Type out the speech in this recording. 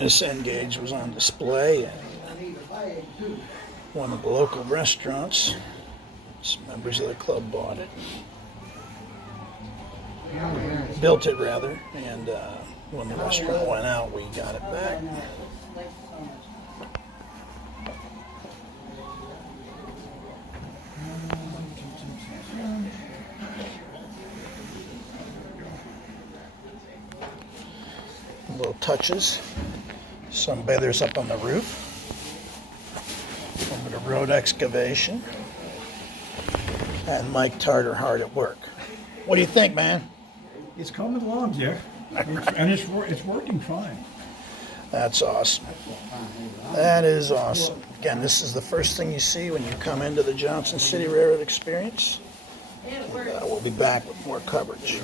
This N gauge was on display at one of the local restaurants. Some members of the club bought it. Built it, rather, and when the restaurant went out, we got it back. Little touches. Some bathers up on the roof. A little bit of road excavation. And Mike Tartar hard at work. What do you think, man? It's coming along, Jeff. And it's working fine. That's awesome. That is awesome. Again, this is the first thing you see when you come into the Johnson City Railroad Experience. We'll be back with more coverage.